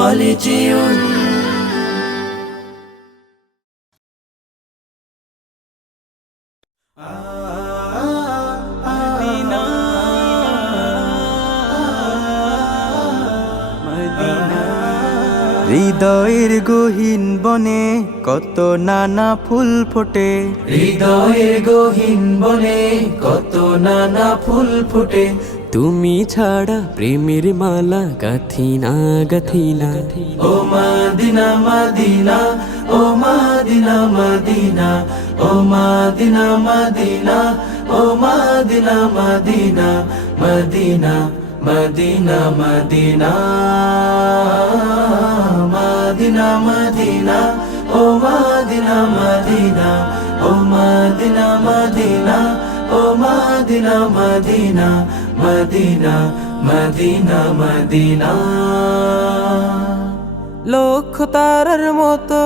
خالدون হৃদয়ের গহীন বনে কত নানা ফুল ফোটে, হৃদয়ের গহীন বনে কত নানা ফুল ফোটে। তুমি ছাড়া প্রেমের মালা গাথিনা গাথিনা। ও মদিনা মদিনা, ও মদিনা মদিনা, ও মদিনা মদিনা, ও Medina Medina, Medina Medina Medina, Medina Medina, ও মদিনা মদিনা, ও মদিনা মদিনা, ও Medina Medina, Medina Medina Medina. লক্ষ তারার মতো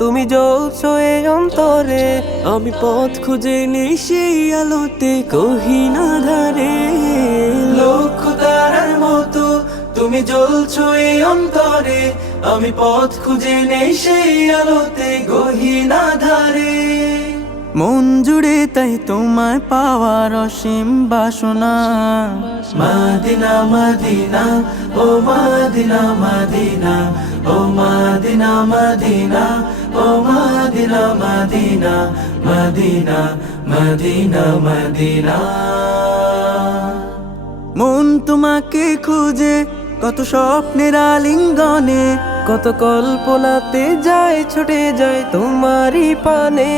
তুমি জ্বলছো এ অন্তরে, আমি পথ খুঁজে নেই সেই আলোতে গহীনা ধারে। লক্ষ তারার মতো তুমি জ্বলছো এই অন্তরে, আমি পথ খুঁজে নেই সেই আলোতে গহীনা ধারে। মন জুড়ে তাই তোমায় পাওয়ার অসীম বাসনা। মদিনা মদিনা, ও মদিনা মদিনা, ও মদিনা মদিনা, ও Medina Medina, Medina Medina Medina. মন তোমাকে খুঁজে কত স্বপ্নের আলিঙ্গনে, কত কল্পনাতে যায় ছুটে যায় তোমারই পানে।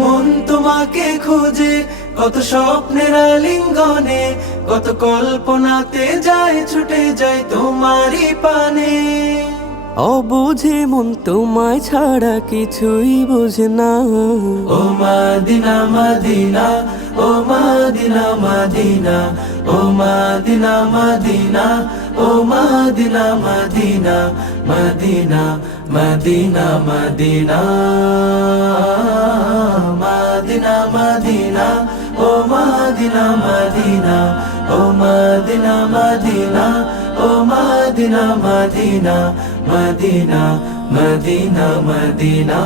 মন তোমাকে খুঁজে কত স্বপ্নের আলিঙ্গনে, কত কল্পনাতে যায় ছুটে যায় তোমারই পানে। অবুঝে মন তোমায় ছাড়া কিছুই বোঝে না। ও মদিনা মদিনা, ও মদিনা মদিনা, ও মদিনা মদিনা, ও Medina Medina, Medina Medina Medina, Medina Medina, ও মদিনা মদিনা, ও মদিনা মদিনা, ও Medina Medina, Medina Medina Medina.